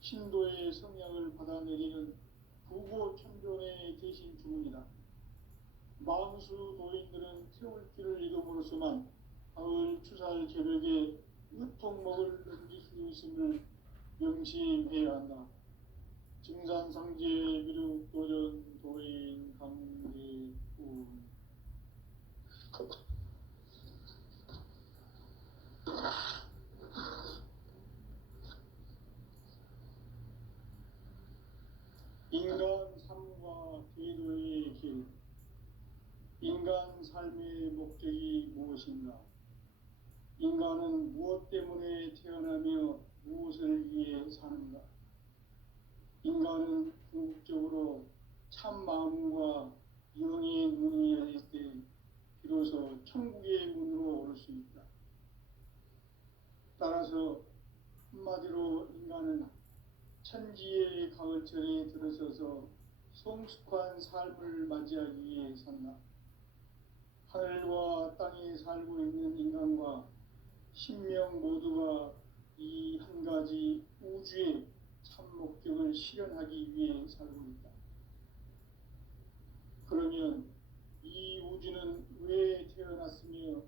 신도의 성약을 받아내리는 부고 천존의 대신 주문이다. 망수 도인들은 태울 길을 잃음으로써만 가을 추살 개벽에 으통먹을 넘길 수 있음을 명심해야 한다. 증산상제 미륵 도전 도인 강대훈. 인간 삶과 계도의 길. 인간 삶의 목적이 무엇인가? 인간은 무엇 때문에 태어나며 무엇을 위해 사는가? 인간은 궁극적으로 참 마음과 영의 문이 열릴 때 비로소 천국의 문으로 오를 수 있다. 따라서 한마디로 인간은 천지의 가을철에 들어서서 성숙한 삶을 맞이하기 위해 산다. 하늘과 땅에 살고 있는 인간과 신명 모두가 이 한 가지 우주의 참 목적을 실현하기 위해 살고 있다. 그러면 이 우주는 왜 태어났으며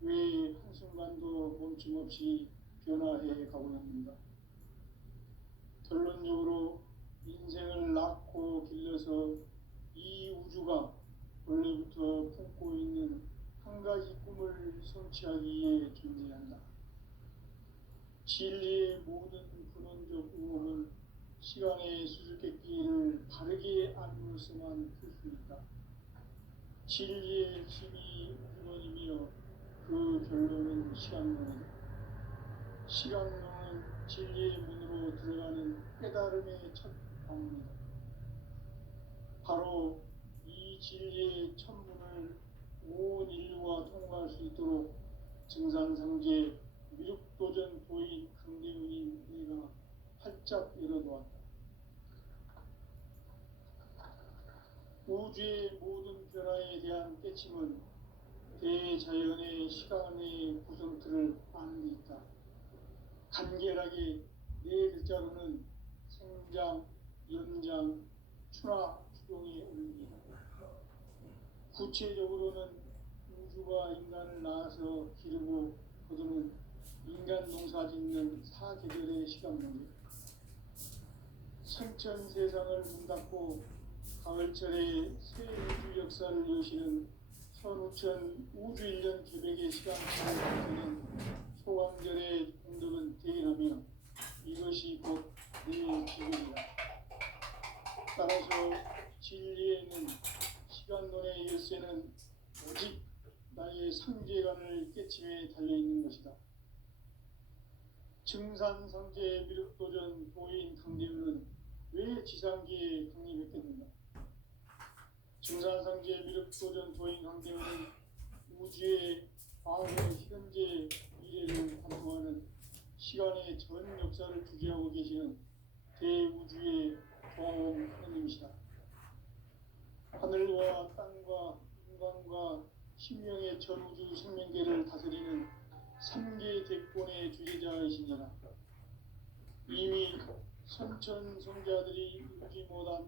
왜 한순간도 멈춤없이 변화해 가고 있는가? 결론적으로 인생을 낳고 길러서 이 우주가 원래부터 품고 있는 한 가지 꿈을 성취하기 위해 존재한다. 진리의 모든 근원적 의혹은 시간의 수수께끼를 바르게 알므로서만 풀 수 있다. 진리의 힘이 근원이며 그 결론은 시간론이다. 시간론은 진리의 문으로 들어가는 깨달음의 첫 방문이다. 바로 이 진리의 천문을 온 인류가 통과할 수 있도록 증산상제 미륵도전 도인 강대훈인 내가 활짝 열어놓았다. 우주의 모든 변화에 대한 깨침은 대자연의 시간의 구성틀을 아는 데 있다. 간결하게 네 글자로는 생장, 연장, 추나, 추동의 원리이다. 구체적으로는 우주가 인간을 낳아서 기르고 거두는 인간 농사 짓는 사계절의 시간 문제. 성천 세상을 문 닫고 가을철에 새 우주 역사를 여시는 선우천 우주 1년 개백의 시간차를 거두는 소강절의 공덕은 대견하며 이것이 곧 내 기분이다. 따라서 진리에는 시간론의 열쇠는 오직 나의 상제관을 깨침에 달려있는 것이다. 증산상제 미륵도전 도인 강대훈은 왜 지상계에 강림했겠는가? 증산상제 미륵도전 도인 강대훈은 우주의 과거, 현재, 미래를 관통하는 시간의 전 역사를 주재하고 계시는 대우주의 경험 하느님이시다. 하늘과 땅과 인간과 신명의 전우주 생명계를 다스리는 3계 대권의 주제자이시니라. 이미 선천성자들이 이루지 못한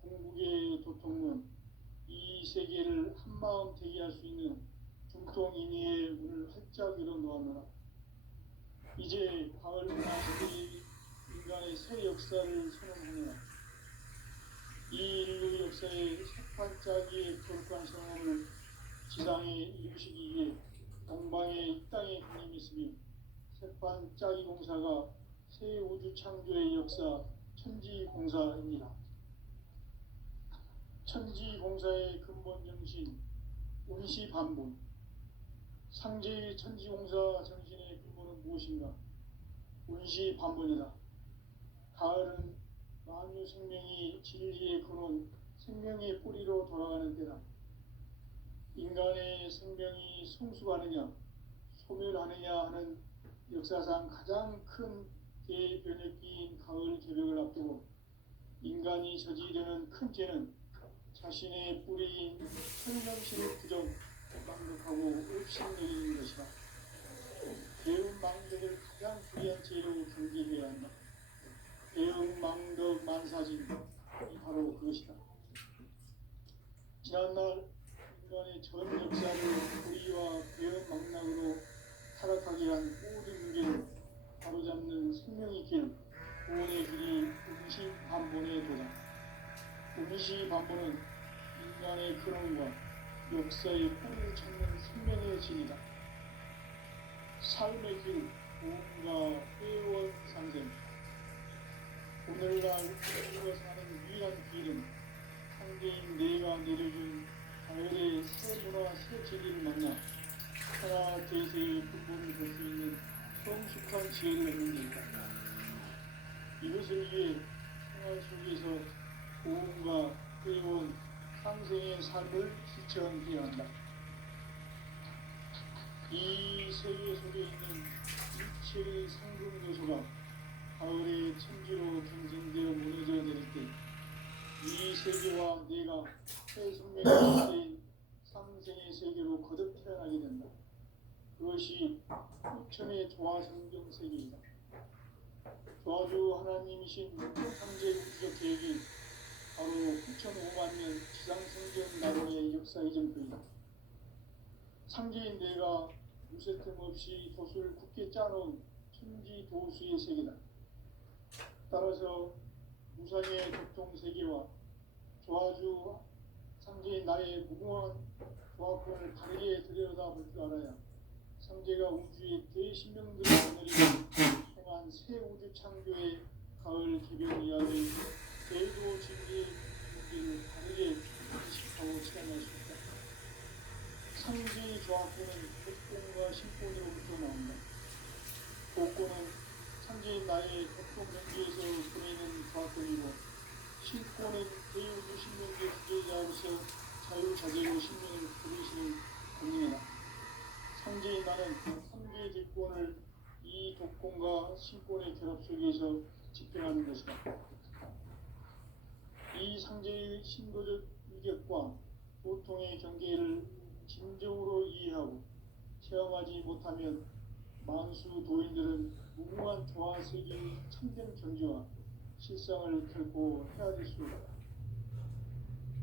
궁극의 도통문, 이 세계를 한마음 되게 할 수 있는 중통인의의 문을 활짝 열어놓았노라. 이제 가을 문화들이 인간의 새 역사를 선언하노라. 이 인류 역사의 새판짜기의 거룩한 성험을 지상에 이루시기 위해 동방의 이 땅에 강림했으며 새판짜기 공사가 새 우주 창조의 역사 천지공사입니다. 천지공사의 근본 정신 운시반본. 상제의 천지공사 정신의 근본은 무엇인가? 운시반본이다. 가을은 만유 생명이 진리의 근원, 생명의 뿌리로 돌아가는 때다. 인간의 생명이 성숙하느냐, 소멸하느냐 하는 역사상 가장 큰 대변혁기인 가을 개벽을 앞두고 인간이 저지르는 큰 죄는 자신의 뿌리인 천명신을 부정, 망극하고 업신여기는 것이다. 배운 망덕을 가장 불리한 죄로 경계해야 한다. 사진이 바로 그것이다. 지난날 인간의 전 역사를 불의와 배은망락으로 타락하게 한 모든 문제를 바로잡는 생명의 길, 구원의 길이 음시반본의 도다. 음시반본은 인간의 근원과 역사의 뿌리를 찾는 생명의 진이다. 삶의 길, 구원과 회원 상생. 오늘날 우리가 사는 위한 길은 상대인 내가 내려준 가을의 새 문화 새 진리를 만나 하나 대세의 근본을 볼 수 있는 성숙한 지혜를 얻는 길이다. 이것을 위해 생활 속에서 고음과 회원, 상생의 삶을 실천해야 한다. 이 세계 속에 있는 일체의 상금 요소가 가을의 천지로 경쟁되어 무너져 내릴 때 이 세계와 내가 새 생명의 세계인 상생의 세계로 거듭 태어나게 된다. 그것이 후천의 조화성경 세계이다. 조화주 하나님이신 창제 우주적 계획이 바로 9,500만 년 지상성경 나름의 역사 이전표이다. 창제인 내가 무쇠틈 없이 돛을 굳게 짜놓은 천지 도수의 세계다. 따라서 무상의 교통 세계와 조화주 창제인 나의 무궁한 조화권을 다르게 들여다볼 줄 알아야 창제가 우주의 대신명들을 거느리고 행한 새 우주 창조의 가을 개변 이하의 대도 진리의 문제를 다르게 인식하고 체험할 수 있다. 창제의 조화권은 복권과 신권으로부터 나온다. 복권은 창제인 나의 고통 경계에서 보내는 조화권이고 신권은 대우주 신명의 주제자로서 자유자재로 신명을 부르시는 권능이다. 창제인 나는 3개의 뒷권을 이 독권과 신권의 결합 속에서 집행하는 것이다. 이 상제의 신도적 위격과 고통의 경계를 진정으로 이해하고 체험하지 못하면 만수 도인들은 무궁한 조화세계의 참된 경지와 실상을 결코 헤아릴 수 없다.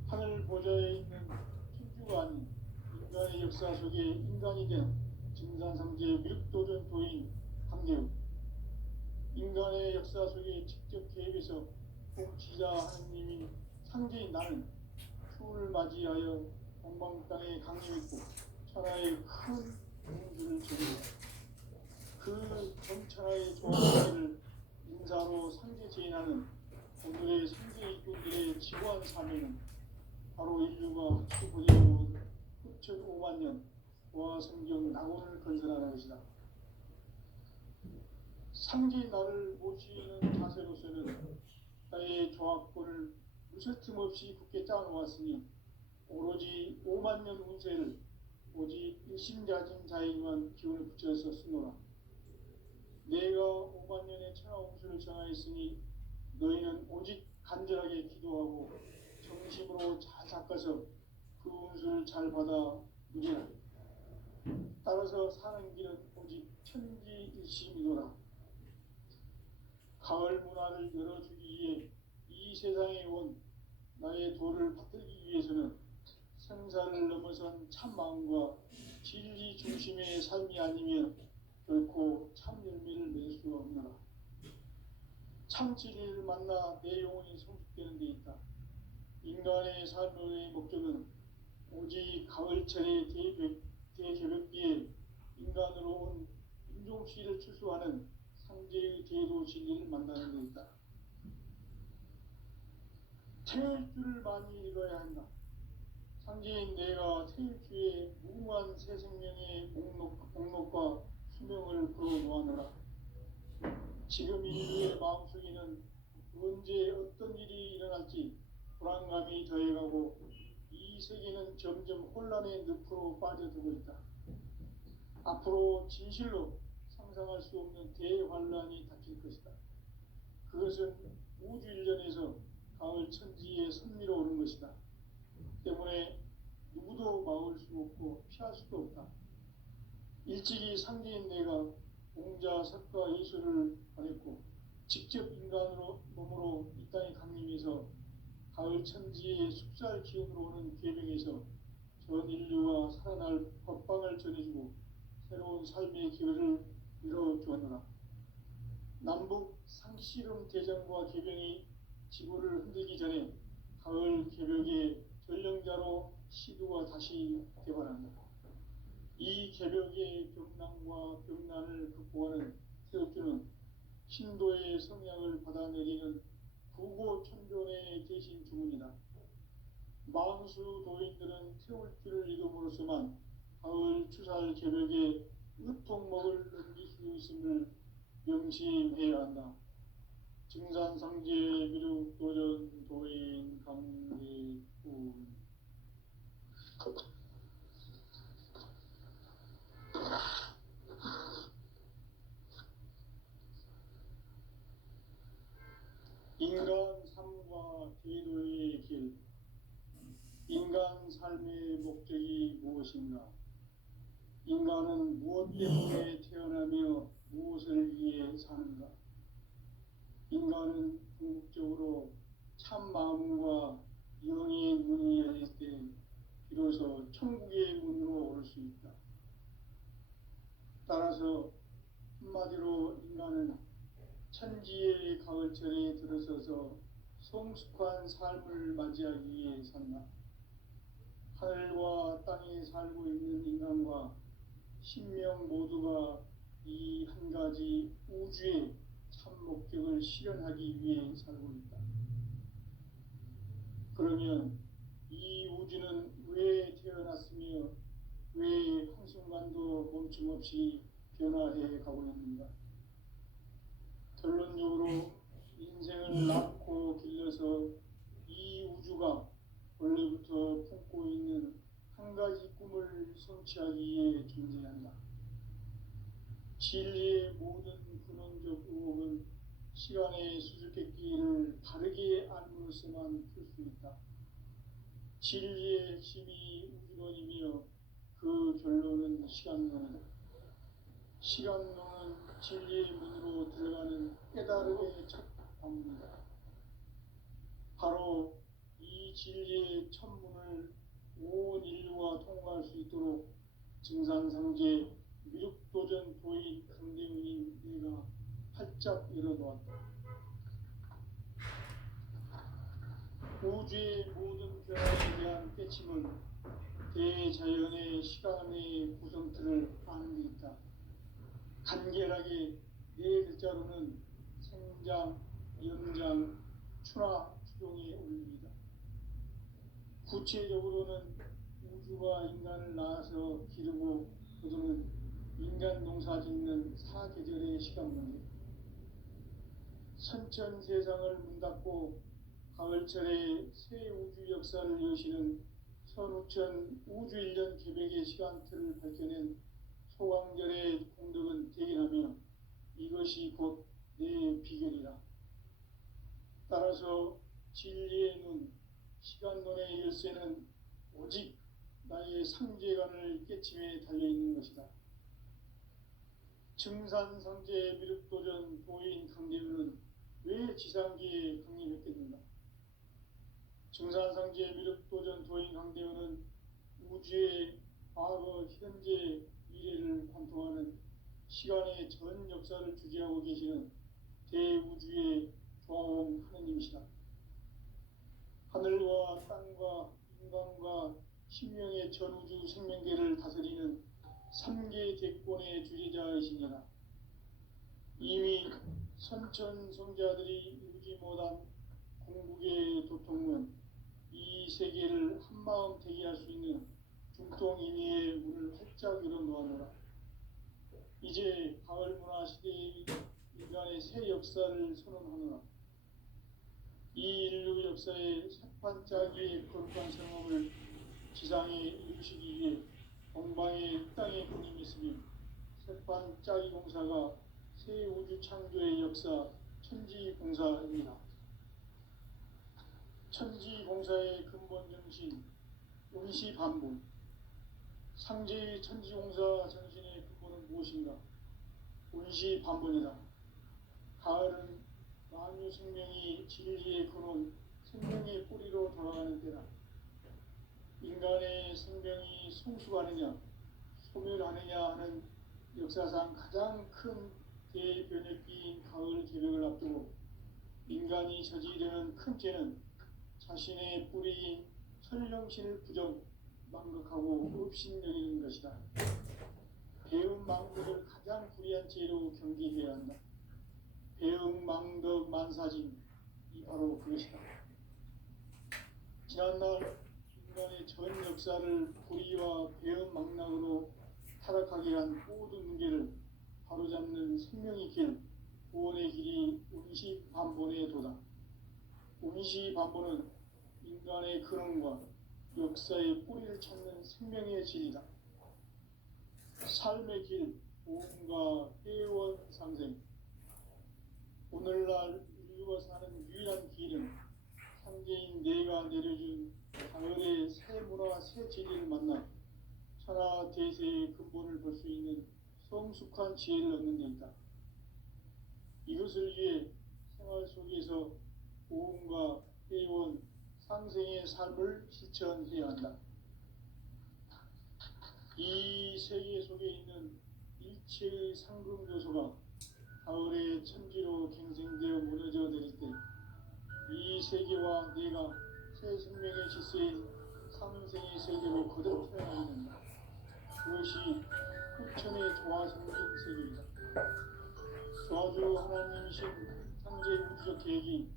하늘 보좌에 있는 천주가 아닌 인간의 역사 속에 인간이 된 증산상제 밀도전 도인 강대우, 인간의 역사 속에 직접 개입해서 통치자 하느님인 상제인 나는 추운을 맞이하여 동방 땅에 강림했고 천하의 큰 공주를 제공했다. 그 전천하의 조화세계를 인사로 상제 제인하는 오늘의 상제 일꾼들의 지고한 사명은 바로 인류가 같이 보내온 9,500만 년 조화성경 낙원을 건설하는 것이다. 상제인 나를 모시는 자세로서는 나의 조합권을 무쇠틈 없이 굳게 짜놓았으니 오로지 5만 년 운세를 오직 일심자진 자에게만 기운을 붙여서 쓰노라. 내가 5만 년의 천하 운수를 정하였으니 너희는 오직 간절하게 기도하고 정심으로 잘 닦아서 그 운수를 잘 받아 누리라. 따라서 사는 길은 오직 천지일심이노라. 가을 문화를 열어주기 위해 이 세상에 온 나의 도를 받들기 위해서는 생사를 넘어선 참 마음과 진리 중심의 삶이 아니면 결코 참 열매를 맺을 수가 없노라. 참 진리를 만나 내 영혼이 성숙되는 데 있다. 인간의 삶의 목적은 오직 가을철의 대개벽기에 인간으로 온 인종씨를 추수하는 상제의 대도 진리를 만나는 데 있다. 태일주를 많이 읽어야 한다. 상제인 내가 태일주의 무궁한 새 생명의 목록과 수명을 풀어놓아노라. 지금 인류의 마음속에는 언제 어떤 일이 일어날지 불안감이 더해가고 이 세계는 점점 혼란의 늪으로 빠져들고 있다. 앞으로 진실로 상상할 수 없는 대환란이 닥칠 것이다. 그것은 우주일전에서 가을 천지의 섭리로 오는 것이다. 때문에 누구도 막을 수 없고 피할 수도 없다. 일찍이 상제인 내가 공자, 석가, 예수를 보냈고 직접 인간으로 몸으로 이 땅에 강림해서 가을 천지의 숲살 기운으로 오는 계명에서 전 인류가 살아날 법방을 전해주고 새로운 삶의 기회를 열어주었노라. 남북 상씨름 대전과 계병이 지구를 흔들기 전에 가을 개벽의 전령자로 시두가 다시 개발한다. 이 개벽의 벽난과 벽난을 극복하는 태극주는 신도의 성향을 받아내리는 구고천존의 대신 주문이다. 망수 도인들은 태울주를 읽음으로써만 가을 추살 개벽에 의통목을 넘길 수 있음을 명심해야 한다. 증산상제 미륵도전 도인 강대군. 인간 삶과 계도의 길. 인간 삶의 목적이 무엇인가? 인간은 무엇 때문에 태어나며 무엇을 위해 사는가? 인간은 궁극적으로 참 마음과 영의 문이 열릴 때 비로소 천국의 문으로 오를 수 있다. 따라서 한마디로 인간은 천지의 가을철에 들어서서 성숙한 삶을 맞이하기 위해 산다. 하늘과 땅에 살고 있는 인간과 신명 모두가 이 한 가지 우주의 참 목적을 실현하기 위해 살고 있다. 그러면 이 우주는 왜 태어났으며 왜 한순간도 멈춤없이 변화해 가고 있는가? 결론적으로 인생을 낳고 길러서 이 우주가 원래부터 품고 있는 한 가지 꿈을 성취하기 위해 존재한다. 진리의 모든 근원적 의혹은 시간의 수수께끼를 바르게 알므로써만 풀 수 있다. 진리의 핵심이 우주론이며 그 결론은 시간론이다. 시간론은 진리의 문으로 들어가는 깨달음의 첫 방문이다. 바로 이 진리의 천문을 온 인류가 통과할 수 있도록 증산상제 미륵도전 도인 강대훈이 내가 활짝 열어놓았다. 우주의 모든 변화에 대한 깨침은 대자연의 시간의 구성틀을 아는 데 있다. 간결하게 네 글자로는 생장, 연장, 추나 추동의 원리이다. 구체적으로는 우주가 인간을 낳아서 기르고 거두는 인간 농사 짓는 사계절의 시간문이다. 선천 세상을 문 닫고 가을철에 새 우주 역사를 여시는 선우천 우주일년 개백의 시간틀을 밝혀낸 소강절의 공덕은 대견하며 이것이 곧 내 비결이라. 따라서 진리의 눈, 시간론의 열쇠는 오직 나의 상제관을 깨침에 달려있는 것이다. 증산상제 미륵도전 도인 강대훈은 왜 지상기에 강림했겠는가? 증산상제 미륵도전 도인 강대훈은 우주의 과거, 현재, 미래를 관통하는 시간의 전 역사를 주재하고 계시는 대우주의 조화홍 하느님이시다. 하늘과 땅과 인간과 신명의 전우주 생명계를 다스리는 3계 대권의 주재자이시니라. 이미 선천 성자들이 이루지 못한 궁극의 도통은 이 세계를 한마음 되게 할 수 있는 중통인의의 문을 활짝 열어놓아노라. 이제 가을 문화 시대의 인간의 새 역사를 선언하노라. 이 인류 역사의 새판짜기의 거룩한 성함을 지상에 이루시기 위해 동방의 땅에 군림했으며 새판짜기 공사가 새 우주 창조의 역사 천지공사입니다. 천지공사의 근본 정신 운시반복. 상제의 천지공사 정신의 근본은 무엇인가? 운시반복이다. 가을은 만유 생명이 진리의 근원, 생명의 뿌리로 돌아가는 때나 인간의 생명이 성숙하느냐 소멸하느냐 하는 역사상 가장 큰 대변혁기인 가을 개벽을 앞두고 인간이 저지르는 큰 죄는 자신의 뿌리인 설령신을 부정, 망각하고 업신여기는 것이다. 배음 망덕을 가장 불의한 죄로 경계해야 한다. 배음 망덕 만사진 이 바로 그것이다. 지난날 인간의 전 역사를 불의와 배음 망락으로 타락하게 한 모든 문제를 바로잡는 생명의 길, 구원의 길이 운시반본의 도다. 운시반본은 인간의 근원과 역사의 뿌리를 찾는 생명의 질이다. 삶의 길, 보험과 회원 상생. 오늘날 인류가 사는 유일한 길은 상제인 내가 내려준 가을의 새 문화, 새 진리를 만나 천하 대세의 근본을 볼 수 있는 성숙한 지혜를 얻는 데 있다. 이것을 위해 생활 속에서 보험과 회원, 상생의 삶을 실천해야 한다. 이 세계 속에 있는 일체의 상금 요소가 가을의 천지로 갱생되어 무너져 내릴 때 이 세계와 내가 새 생명의 질서인 상생의 세계로 거듭 태어나게 된다. 그것이 후천의 조화 생긴 세계이다. 조화주 하나님이신 상제 우주적 계획이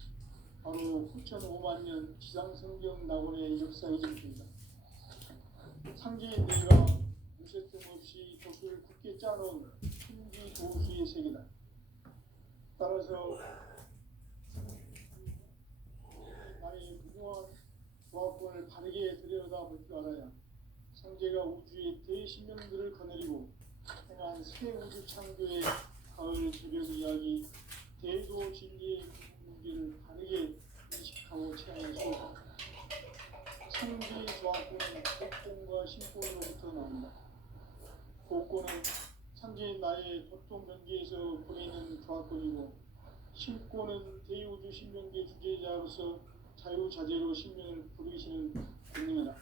바로 후천 5만 년 지상성경 낙원의 역사의 일입니다. 상제인 내가 무쇠뜸 없이 덕을 굳게 짜놓은 신기 도수의 세계다. 따라서 나의 무궁한 조합권을 바르게 들여다볼 줄 알아야 상제가 우주의 대신명들을 거느리고 행한 새 우주 창조의 가을 개벽 이야기, 대도 진리의 문제를 바르게 인식하고 체험할 수 있다. 상제의 조합권은 복권과 신권으로부터 나온다. 복권은 상제인 나의 도통 경계에서 보내는 조합권이고 신권은 대우주 신명계 주제자로서 자유자재로 신명을 부르시는 권능이다.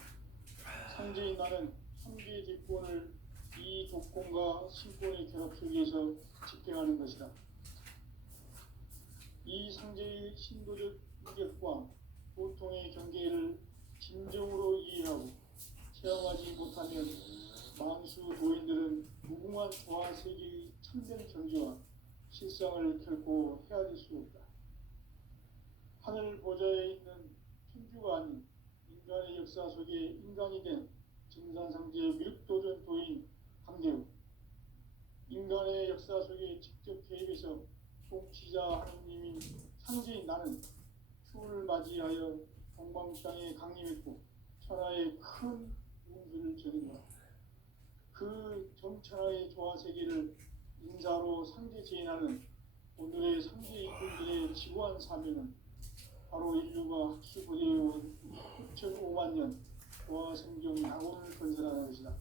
상제인 나는 삼계의 뒷권을 이 독권과 신권의 결합 속에서 집행하는 것이다. 이 상제의 신도적 인격과 보통의 경계를 진정으로 이해하고 체험하지 못하면 만수 도인들은 무궁한 조화 세계의 참된 경지와 실상을 결코 헤아릴 수 없다. 하늘 보좌에 있는 천주가 아닌 인간의 역사 속에 인간이 된 증산상제의 미륵도전 도인 강대우, 인간의 역사 속에 직접 개입해서 통치자 하느님인 상제인 나는 추운을 맞이하여 동방 땅에 강림했고 천하의 큰 운수를 저린 거다. 그 정천하의 조화 세계를 인사로 상제 제인하는 오늘의 상제 이꾼들의 지구한 사명은 바로 인류가 학수부대해온 6,5만 년 조화 성경 낙원을 건설하는 것이다.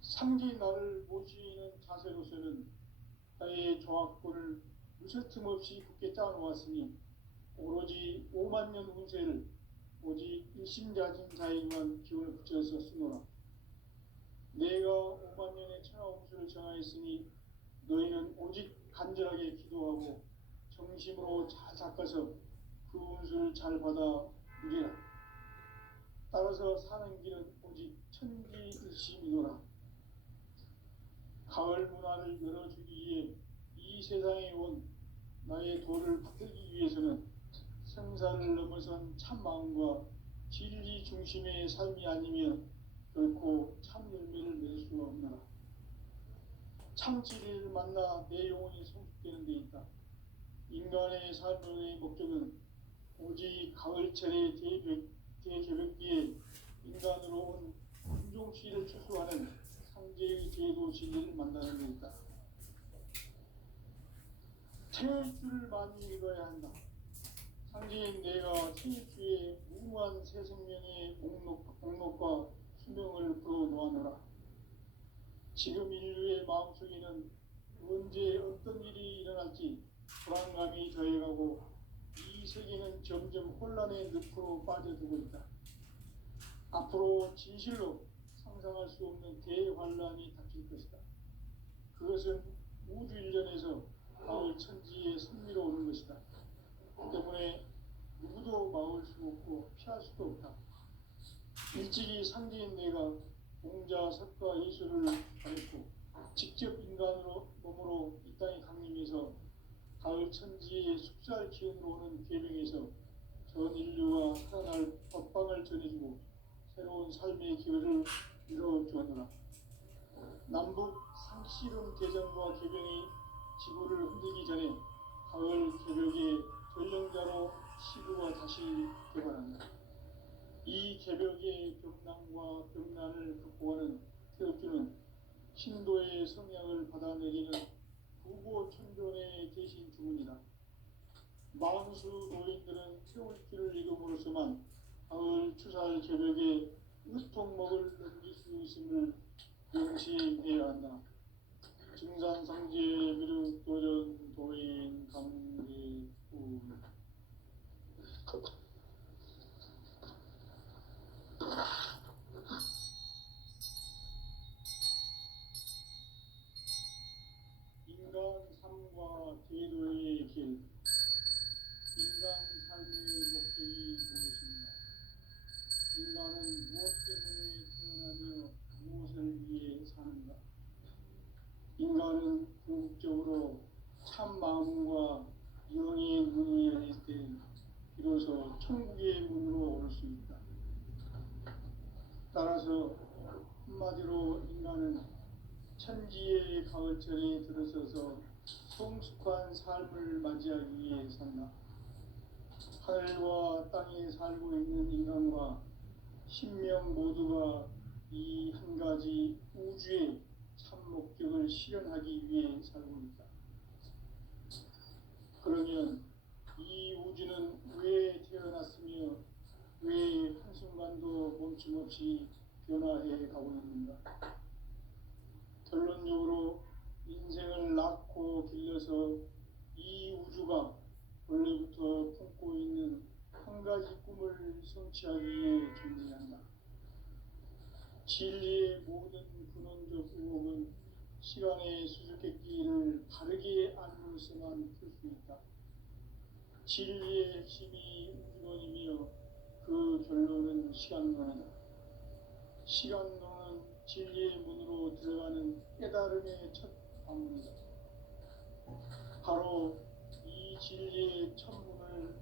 상제인 나를 모시는 자세로서는 나의 조합권을 무쇠틈 없이 굳게 짜놓았으니 오로지 5만 년 운세를 오직 일심자진 자에게만 기운을 붙여서 쓰노라. 내가 5만 년의 천하 운수를 정하였으니 너희는 오직 간절하게 기도하고 정심으로 잘 닦아서 그 운수를 잘 받아 누리라. 따라서 사는 길은 오직 천지일심이노라. 가을 문화를 열어주기 위해 이 세상에 온 나의 도를 받들기 위해서는 생사를 넘어선 참 마음과 진리 중심의 삶이 아니면 결코 참 열매를 맺을 수가 없노라. 참 진리를 만나 내 영혼이 성숙되는 데 있다. 인간의 삶의 목적은 오직 가을철의 대개벽기에 인간으로 온 인종시를 추수하는 상제의 제도 진리를 만나는 데 있다. 태일주를 많이 읽어야 한다. 상제인 내가 태일주의 무궁한 새 생명의 목록과 수명을 불어놓아노라. 지금 인류의 마음속에는 언제 어떤 일이 일어날지 불안감이 더해가고 이 세계는 점점 혼란의 늪으로 빠져들고 있다. 앞으로 진실로 상상할 수 없는 대환란이 닥칠 것이다. 그것은 우주 일련에서 가을 천지의 섭리로 오는 것이다. 때문에 누구도 막을 수 없고 피할 수도 없다. 일찍이 상제인 내가 공자, 석가, 예술을 가르치고 직접 인간으로 몸으로 이 땅에 강림해서 가을 천지의 숲살 기운으로 오는 계명에서 전 인류가 살아날 법방을 전해주고 새로운 삶의 기회를 이뤄주었노라. 남북 상씨름 대전과 개병이 지구를 흔들기 전에 가을 개벽의 전령자로 시구가 다시 개발한다. 이 개벽의 병난과 병난을 극복하는 태극주는 신도의 성향을 받아내리는 부고천존의 대신 주문이다. 만수 노인들은 태울길을 잃음으로써만 가을 추살 개벽에 으통목을 넘길 수 있음을 명심해야 한다. 증산상제 미륵도전 도인 강대우. 인간 삶과 제도의 길. 인간 삶의 목적이 무엇인가? 인간은 무엇 때문에 태어나며 무엇을 위해 사는가? 인간은 궁극적으로 참 마음과 영의 문이 열릴 때 비로소 천국의 문으로 올 수 있다. 따라서 한마디로 인간은 천지의 가을철에 들어서서 성숙한 삶을 맞이하기 위해 산다. 하늘과 땅에 살고 있는 인간과 신명 모두가 이 한 가지 우주의 참 목적을 실현하기 위해 살고 있다. 그러면 이 우주는 왜 태어났으며 왜 한순간도 멈춤없이 변화해 가고 있는가? 결론적으로 인생을 낳고 길러서 이 우주가 원래부터 품고 있는 한 가지 꿈을 성취하기 위해 존재한다. 진리의 모든 근원적 의혹은 시간의 수수께끼를 바르게 알므로서만 풀 수 있다. 진리의 핵심이 우주론이며 그 결론은 시간론이다. 시간론은 진리의 문으로 들어가는 깨달음의 첫 관문이다. 바로 이 진리의 천문을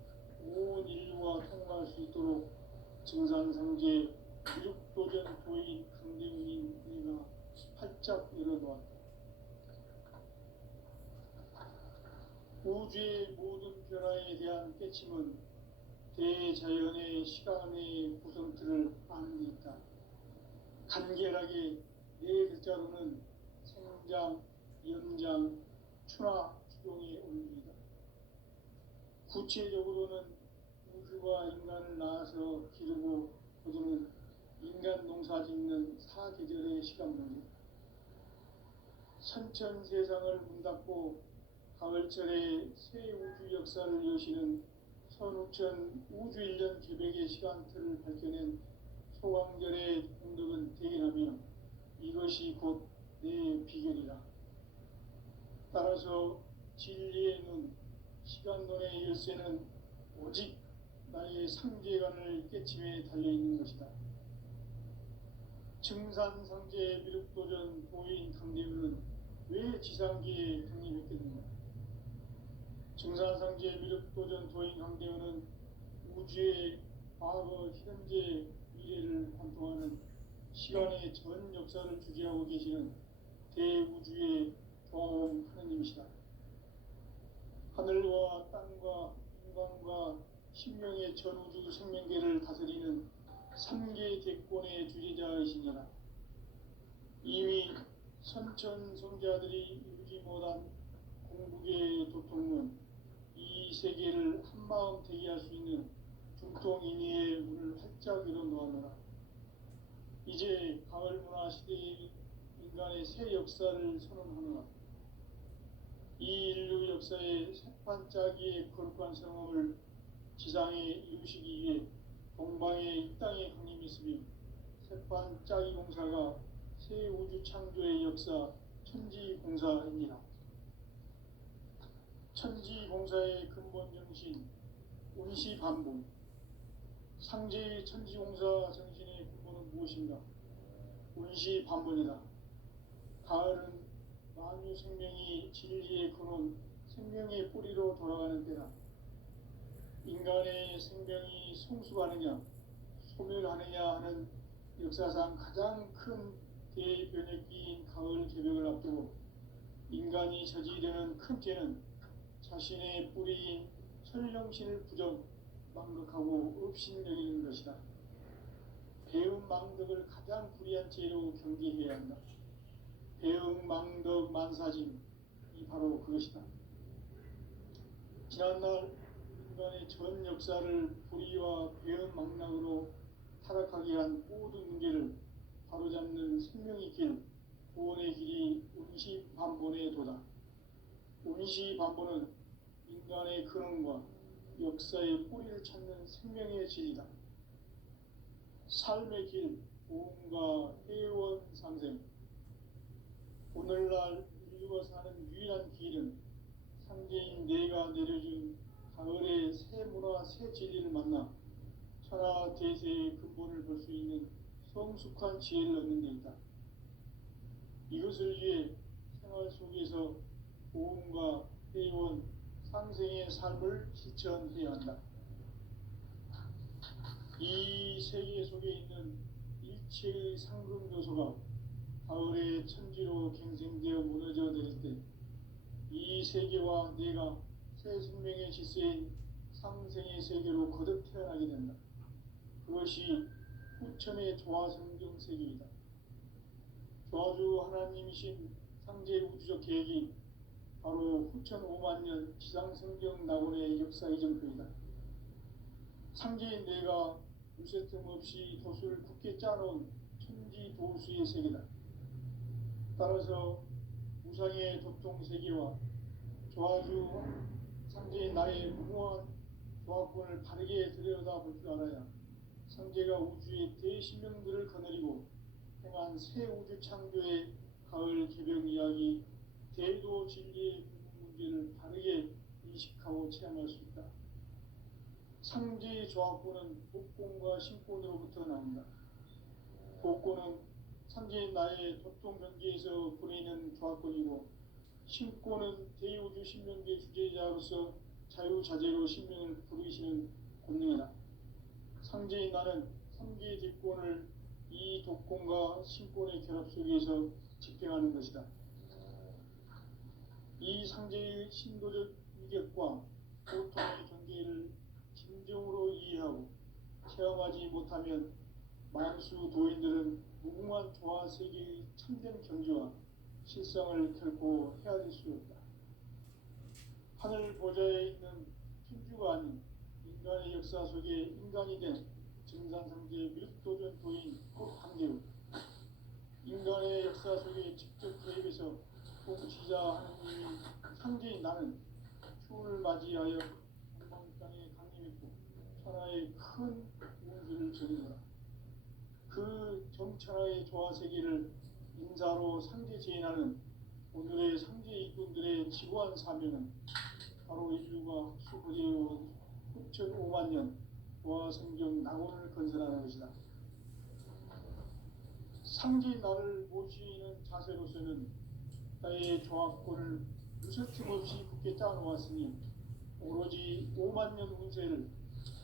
온 인류가 통과할 수 있도록 증산상제 미륵도전 도인 강대훈인 내가 활짝 열어놓았다. 우주의 모든 변화에 대한 깨침은 대자연의 시간의 구성틀을 아는 데 있다. 간결하게 네 글자로는 생장, 연장, 추나 추동의 원리이다. 구체적으로는 우주가 인간을 낳아서 기르고 거두는 인간 농사 짓는 사계절의 시간론이다. 선천 세상을 문닫고 가을철에 새 우주 역사를 여시는 선우천 우주 일년 개백의 시간틀을 밝혀낸 소광절의 공덕은 대견하며 이것이 곧 내 비결이라. 따라서 진리의 눈, 시간론의 열쇠는 오직 나의 상제관을 깨침에 달려있는 것이다. 증산상제 미륵도전 도인 강대훈은 왜 지상기에 강림했겠는가? 증산상제 미륵도전 도인 강대훈은 우주의 과거, 현재, 미래를 관통하는 시간의 전 역사를 주재하고 계시는 대우주의 교황 하느님이시다. 하늘과 땅과 인간과 신명의 전우주 생명계를 다스리는 3계 대권의 주재자이시니라. 이미 선천성자들이 이루지 못한 공국의 도통문, 이 세계를 한마음 되게 할 수 있는 중통인의의 문을 활짝 열어놓았노라. 이제 가을 문화 시대의 인간의 새 역사를 선언하노라. 이 인류 역사의 새반짝이의 거룩한 성험을 지상에 이루시기 위해 동방에 이 땅에 강림했으며 새반짝이 공사가 새 우주 창조의 역사 천지공사입니다. 천지공사의 근본 정신 운시반본. 상제의 천지공사 정신의 근본은 무엇인가? 운시반본이다. 가을은 만유 생명이 진리의 근원, 생명의 뿌리로 돌아가는 때다. 인간의 생명이 성숙하느냐, 소멸하느냐 하는 역사상 가장 큰 대변혁기인 가을 개벽을 앞두고 인간이 저지르는 큰 죄는 자신의 뿌리인 설령신을 부정, 망극하고 업신여기는 것이다. 배음 망덕을 가장 불의한 죄로 경계해야 한다. 배음 망덕 만사짐이 바로 그것이다. 지난날 인간의 전 역사를 불의와 배음 망락으로 타락하게 한 모든 문제를 바로잡는 생명의 길, 구원의 길이 운시반본의 도다. 운시반본은 인간의 근원과 역사의 뿌리를 찾는 생명의 진리다. 삶의 길, 보험과 회원 상생. 오늘날 인류가 사는 유일한 길은 상제인 내가 내려준 가을의 새 문화, 새 진리를 만나 천하 대세의 근본을 볼 수 있는 성숙한 지혜를 얻는 데 있다. 이것을 위해 생활 속에서 보험과 회원, 상생의 삶을 실천해야 한다. 이 세계 속에 있는 일체의 상금 요소가 가을의 천지로 갱생되어 무너져 내릴 때 이 세계와 내가 새 생명의 질서인 상생의 세계로 거듭 태어나게 된다. 그것이 후천의 조화성경 세계이다. 조화주 하나님이신 상제 우주적 계획이 바로 후천 5만년 지상성경 낙원의 역사 이정표이다. 상제인 내가 무쇠 틈 없이 도수를 굳게 짜놓은 천지 도수의 세계다. 따라서 우상의 도통 세계와 조화주 상제인 나의 무모한 조합권을 바르게 들여다볼 줄 알아야 상제가 우주의 대신명들을 거느리고 행한 새 우주 창조의 가을 개벽 이야기, 대도 진리의 문제를 바르게 인식하고 체험할 수 있다. 상제의 조합권은 복권과 신권으로부터 나온다. 복권은 상제인 나의 도통 경계에서 부리는 조합권이고, 신권은 대우주 신명계 주제자로서 자유자재로 신명을 부르시는 권능이다. 상제인 나는 3개의 뒷권을 이 독권과 신권의 결합 속에서 집행하는 것이다. 이 상제의 신도적 위격과 고통의 경계를 진정으로 이해하고 체험하지 못하면 만수 도인들은 무궁한 조화 세계의 참된 경지와 실상을 결코 헤아릴 수 없다. 하늘 보좌에 있는 천주가 아닌 인간의 역사 속에 인간이 된 증산상제 밀도전 도인 한계우, 인간의 역사 속에 직접 개입해서 통치자 하느님이 상제인 나는 추운을 맞이하여 한방 땅에 강림했고 천하의 큰 운수를 전이노라. 그 정천하의 조화세계를 인사로 상제 제인하는 오늘의 상제 일꾼들의 지구한 사명은 바로 인류가 수고해온 후천 5만년 조화성경 낙원을 건설하는 것이다. 상제인 나를 모시는 자세로서는 나의 조합권을 무쇠틈 없이 굳게 짜놓았으니 오로지 5만년 운세를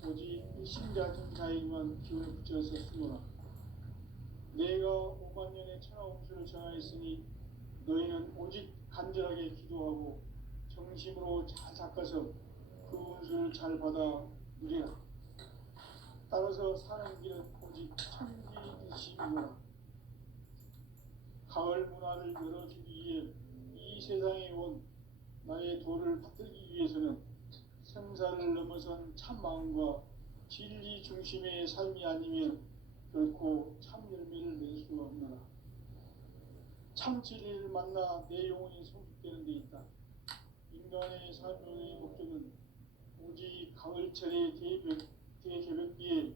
오직 일심자진 자에게만 기운을 붙여서 쓰노라. 내가 5만년의 천하 운수를 정하였으니 너희는 오직 간절하게 기도하고 정심으로 잘 닦아서 그 운수를 잘 받아 누리라. 따라서 사는 길은 오직 천지이시구나. 가을 문화를 열어주기 위해 이 세상에 온 나의 도를 받들기 위해서는 생사를 넘어선 참 마음과 진리 중심의 삶이 아니면 결코 참 열매를 낼 수가 없노라. 참 진리를 만나 내 영혼이 성숙되는 데 있다. 인간의 삶의 목적은 오직 가을철의 대개벽기에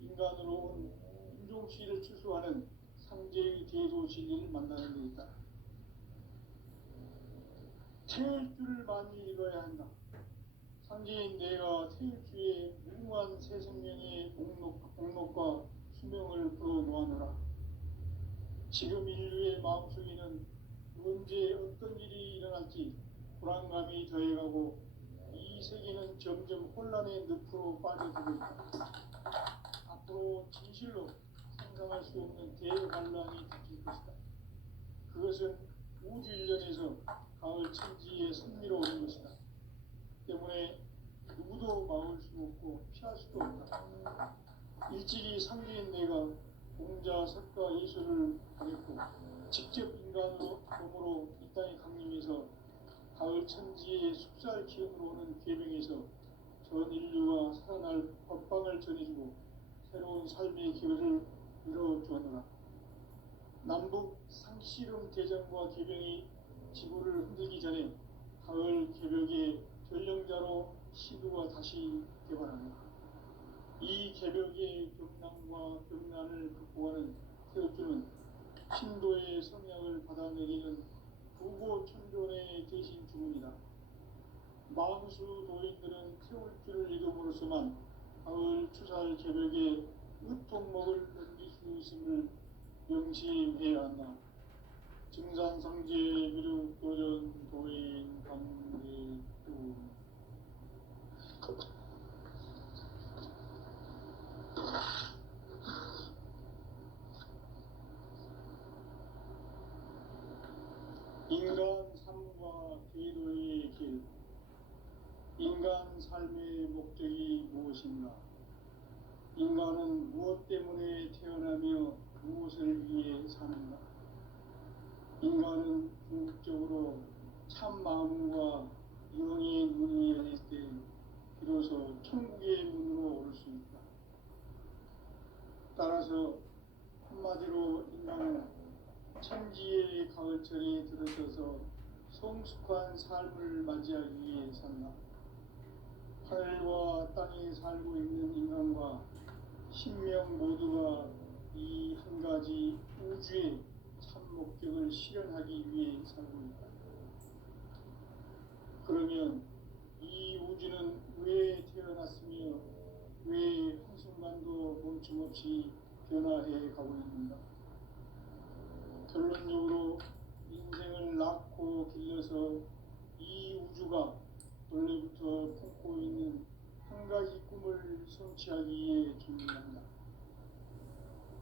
인간으로 온 인종시를 추수하는 상제의 대도 진리를 만나는 데 있다. 태일주를 많이 읽어야 한다. 상제인 내가 태일주의 무궁한 새 생명의 목록과 수명을 풀어놓아노라. 지금 인류의 마음속에는 언제 어떤 일이 일어날지 불안감이 더해가고 이 세계는 점점 혼란의 늪으로 빠져들고 있다. 앞으로 진실로 상상할 수 없는 대환란이 닥칠 것이다. 그것은 우주 일련에서 가을 천지에 승리로오는 것이다. 때문에 누구도 막을 수 없고 피할 수도 없다. 일찍이 상제인 내가 공자, 석가, 예술을 가렸고 직접 인간으로 몸으로 이 땅에 강림해서 가을 천지의 숲살 기운으로 오는 계명에서 전 인류가 살아날 법방을 전해주고 새로운 삶의 기회를 열어주었노라. 남북 상씨름 대전과 계병이 지구를 흔들기 전에 가을 개벽의 전령자로 시두가 다시 개발합니다. 이 개벽의 경난과 경난을 극복하는 태엽주는 신도의 성향을 받아내리는 부고천존의 대신 주문이다. 망수 도인들은 태울주를 읽음으로써만 가을 추살 개벽의 으통목을 넘길 수 있음을 명심해야 한다. 증산상제 미륵도전 도인 강대두 인간 삶과 기도의 길. 인간 삶의 목적이 무엇인가? 인간은 무엇 때문에 태어나며 무엇을 위해 사는가? 인간은 궁극적으로 참 마음과 영의 눈이 열릴 때 비로소 천국의 문으로 오를 수 있다. 따라서 한마디로 인간은 천지의 가을철에 들어서서 성숙한 삶을 맞이하기 위해 산다. 하늘과 땅에 살고 있는 인간과 신명 모두가 이 한 가지 우주의 참 목적을 실현하기 위해 살고 있다. 그러면 이 우주는 왜 태어났으며 왜 한순간도 멈춤없이 변화해 가고 있는가? 결론적으로 인생을 낳고 길러서 이 우주가 원래부터 품고 있는 한 가지 꿈을 성취하기 위해 존재한다.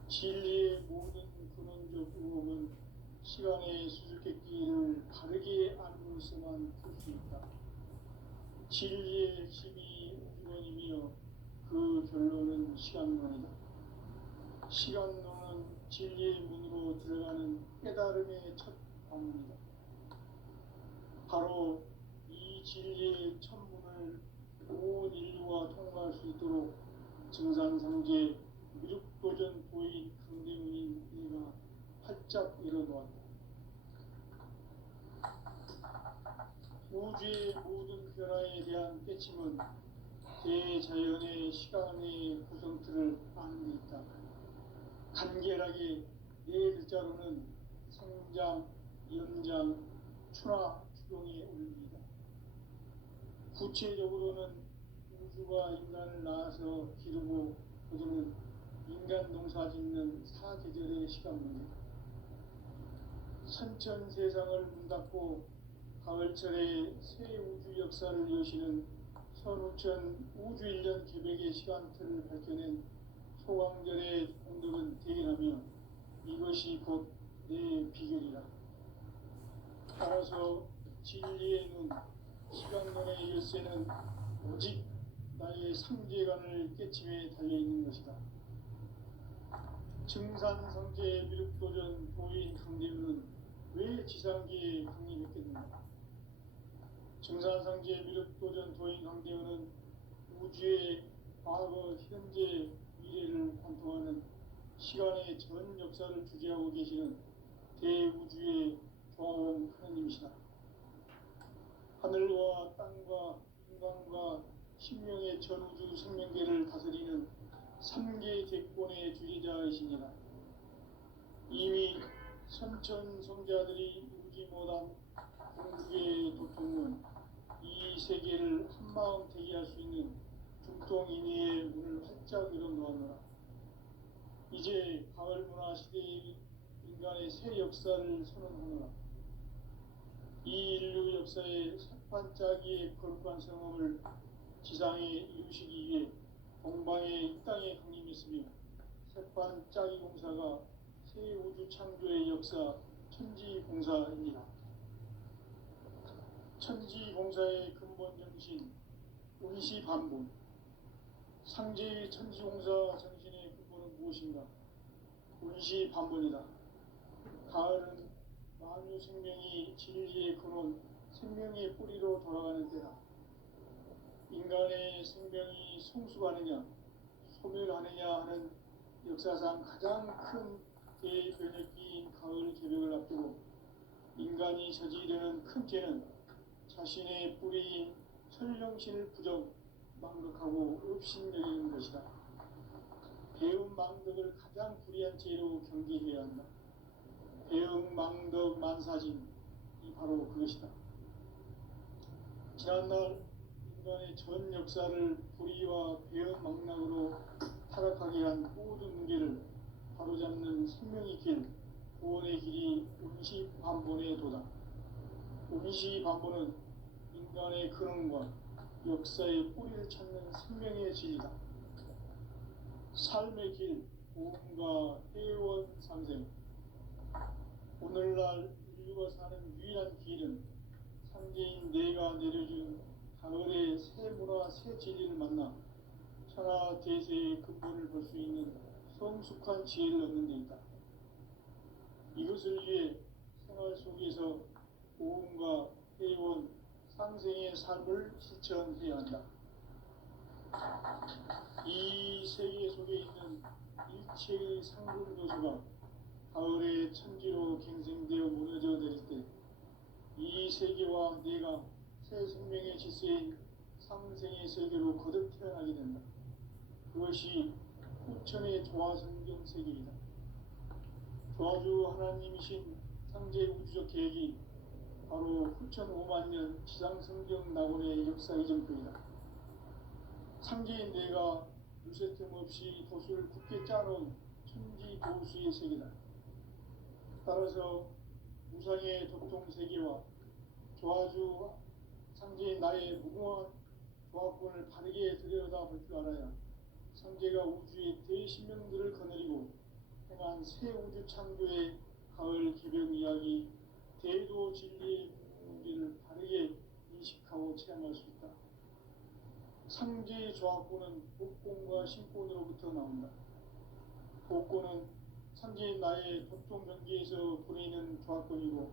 진리의 모든 근원적 의혹은 시간의 수수께끼를 바르게 알고서만 풀 수 있다. 진리의 핵심이 우주론이며 그 결론은 시간론이다. 시간론은 진리의 문으로 들어가는 깨달음의 첫 방문이다. 바로 이 진리의 천문을 온 인류가 통과할 수 있도록 증산상제 미륵도전 도인 강대문인 이가 활짝 열어놓았다. 우주의 모든 변화에 대한 깨침은 대자연의 시간의 구성틀을 아는 데 있다. 간결하게 네 글자로는 성장, 연장, 추나, 추동에 올립니다. 구체적으로는 우주가 인간을 낳아서 기르고 거두는 인간 농사 짓는 사계절의 시간입니다. 선천 세상을 문 닫고 가을철에 새 우주 역사를 여시는 선우천 우주일년 개벽의 시간틀을 밝혀낸 소강절의 공덕은 대견하며 이것이 곧 내 비결이라. 따라서 진리의 눈, 시간론의 열쇠는 오직 나의 상제관을 깨침에 달려있는 것이다. 증산상제 미륵도전 도인 강대문은 왜 지상계에 강림했겠는가? 증산상제 미륵도전 도인 강대문은 우주의 과거, 현재, 미래를 관통하는 시간의 전 역사를 주재하고 계시는 대우주의 조화원 하느님이시다. 하늘과 땅과 인간과 신명의 전우주 생명계를 다스리는 삼계 대권의 주지자이시니라. 이미 선천성자들이 이루지 못한 궁극의 도통은 이 세계를 한마음 되게 할 수 있는 중통인의의 문을 활짝 열어놓았노라. 이제 가을 문화 시대의 인간의 새 역사를 선언하노라. 이 인류 역사의 반짝이의 거룩한 성험을 지상에 이루시기 위해 동방의 이 땅에 강림했으며 새반짝이 공사가 새 우주 창조의 역사 천지공사입니다. 천지공사의 근본 정신 운시반본. 상제의 천지공사 정신의 근본은 무엇인가? 운시반본이다. 가을은 만유 생명이 진리의 근원, 생명의 뿌리로 돌아가는 때다. 인간의 생명이 성숙하느냐, 소멸하느냐 하는 역사상 가장 큰 대변혁기인 가을 개벽을 앞두고 인간이 저지르는 큰 죄는 자신의 뿌리인 천령신을 부정, 망극하고 업신여기는 것이다. 배움 망덕을 가장 불의한 죄로 경계해야 한다. 배움 망덕 만사진이 바로 그것이다. 지난날 인간의 전 역사를 불의와 배움 망락으로 타락하게 한 모든 문제를 바로잡는 생명의 길, 구원의 길이 운시반본의 도다. 운시반본은 인간의 근원과 역사의 뿌리를 찾는 생명의 진리다. 삶의 길, 보험과 회원 상생. 오늘날 인류가 사는 유일한 길은 상제인 내가 내려준 가을의 새 문화, 새 진리를 만나 천하 대세의 근본을 볼 수 있는 성숙한 지혜를 얻는 데 있다. 이것을 위해 생활 속에서 보험과 회원, 상생의 삶을 실천해야 한다. 이 세계 속에 있는 일체의 상급 요소가 가을의 천지로 갱생되어 무너져 내릴 때 이 세계와 내가 새 생명의 질서인 상생의 세계로 거듭 태어나게 된다. 그것이 후천의 조화성경 세계이다. 조화주 하나님이신 상제 우주적 계획이 바로 후천 5만 년 지상성경 낙원의 역사 이전표이다. 상제인 내가 누새 틈 없이 도수를 굳게 짜놓은 천지 도수의 세계다. 따라서 무상의 도통 세계와 조화주 상제인 나의 무궁한 조합권을 바르게 들여다볼 줄 알아야 상제가 우주의 대신명들을 거느리고 행한 새 우주 창조의 가을 개벽 이야기, 대도 진리의 문제를 바르게 인식하고 체험할 수 있다. 상제의 조합권은 복권과 신권으로부터 나온다. 복권은 상제인 나의 도통 경계에서 보내는 조합권이고,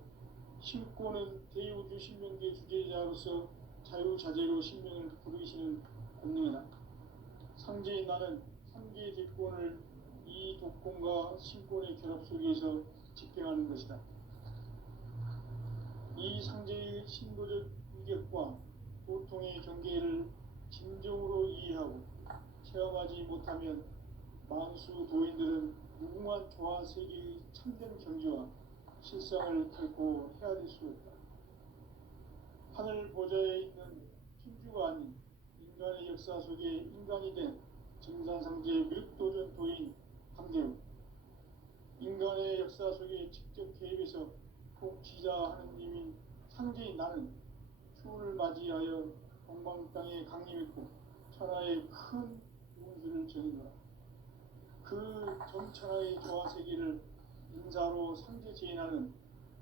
신권은 대우주 신명계 주제자로서 자유자재로 신명을 부르시는 권능이다. 상제인 나는 상계의 대권을 이 독권과 신권의 결합 속에서 집행하는 것이다. 이 상제의 신도적 인격과 보통의 경계를 진정으로 이해하고 체험하지 못하면 만수 도인들은 무궁한 조화 세계의 참된 경지와 실상을 결코 헤아릴 수 없다. 하늘 보좌에 있는 천주가 아닌 인간의 역사 속에 인간이 된 정산상제 묘도전 도인 강대우. 인간의 역사 속에 직접 개입해서 복지자 하느님인 상제인 나는 추운을 맞이하여 동방 땅에 강림했고 천하의 큰 운수를 전해노라. 그 정천하의 조화 세계를 인사로 상제 제인하는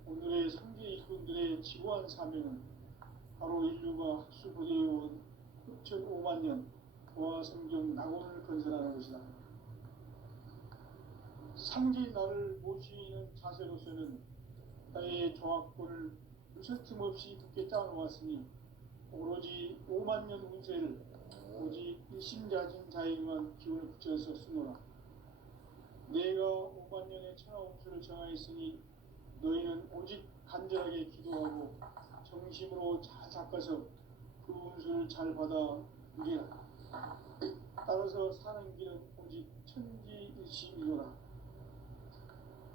오늘의 상제 일꾼들의 지고한 사명은 바로 인류가 학수부대해온 후천 5만 년 조화 성경 낙원을 건설하는 것이다. 상제인 나를 모시는 자세로서는 나의 조합권을 무쇠틈 없이 굳게 짜놓았으니 오로지 5만 년 운세를 오직 일심자진 자에게만 기운을 붙여서 쓰노라. 내가 5만 년의 천하 운수를 정하였으니 너희는 오직 간절하게 기도하고 정심으로 잘 닦아서 그 운수를 잘 받아 누리라. 따라서 사는 길은 오직 천지일심이로라.